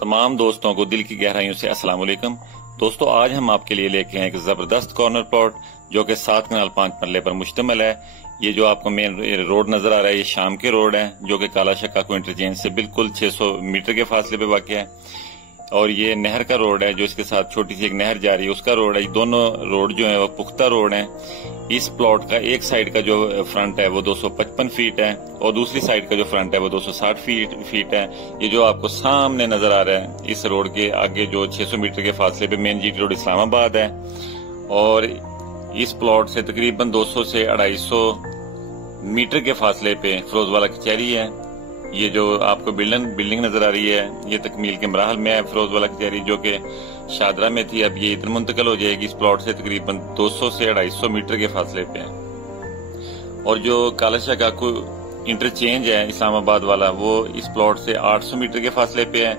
तमाम दोस्तों को दिल की गहराइयों से अस्सलाम वालेकुम। दोस्तों, आज हम आपके लिए लेके आए एक जबरदस्त कॉर्नर प्लॉट जो कि 7 कनाल 5 मरले पर मुश्तमिल है। ये जो आपको मेन रोड नजर आ रहा है, ये शाम के रोड है जो कि काला शक्का इंटरचेंज से बिल्कुल 600 मीटर के फासले पे वाक़ है। और ये नहर का रोड है जो इसके साथ छोटी सी एक नहर जा रही है, उसका रोड है। ये दोनों रोड जो है वो पुख्ता रोड है। इस प्लॉट का एक साइड का जो फ्रंट है वो 255 फीट है और दूसरी साइड का जो फ्रंट है वो 260 फीट है। ये जो आपको सामने नजर आ रहा है, इस रोड के आगे जो 600 मीटर के फासले पे मेन जीटी रोड इस्लामाबाद है। और इस प्लॉट से तकरीबन 200 से 250 मीटर के फासले पे फिरोजवाला कचहरी है। ये जो आपको बिल्डिंग नजर आ रही है, ये तकमील के मराहल में है। फिरोजवाला कचहरी जो कि शादरा में थी, अब ये इधर मुंतकिल हो जाएगी। इस प्लॉट से तकरीबन 200 से 250 मीटर के फासले पे है। और जो काला शक्का इंटरचेंज है इस्लामाबाद वाला, वो इस प्लॉट से 800 मीटर के फासले पे है।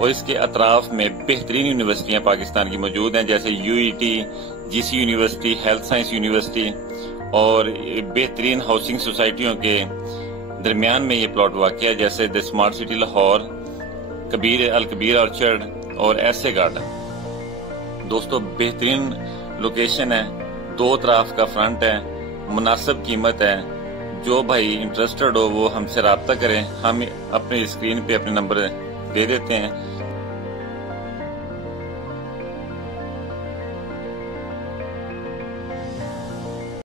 और इसके अतराफ में बेहतरीन यूनिवर्सिटियां पाकिस्तान की मौजूद हैं, जैसे UET, GC university, health science university और बेहतरीन हाउसिंग सोसाइटियों के दरमियान में ये प्लॉट वाक़ है, जैसे the smart city Lahore, Al Kabir orchard और ऐसे गार्डन। दोस्तों, बेहतरीन लोकेशन है, दो तरफ का फ्रंट है, मुनासिब कीमत है। जो भाई इंटरेस्टेड हो वो हमसे रब्ता करें। हम अपने स्क्रीन पे अपने नंबर दे देते हैं।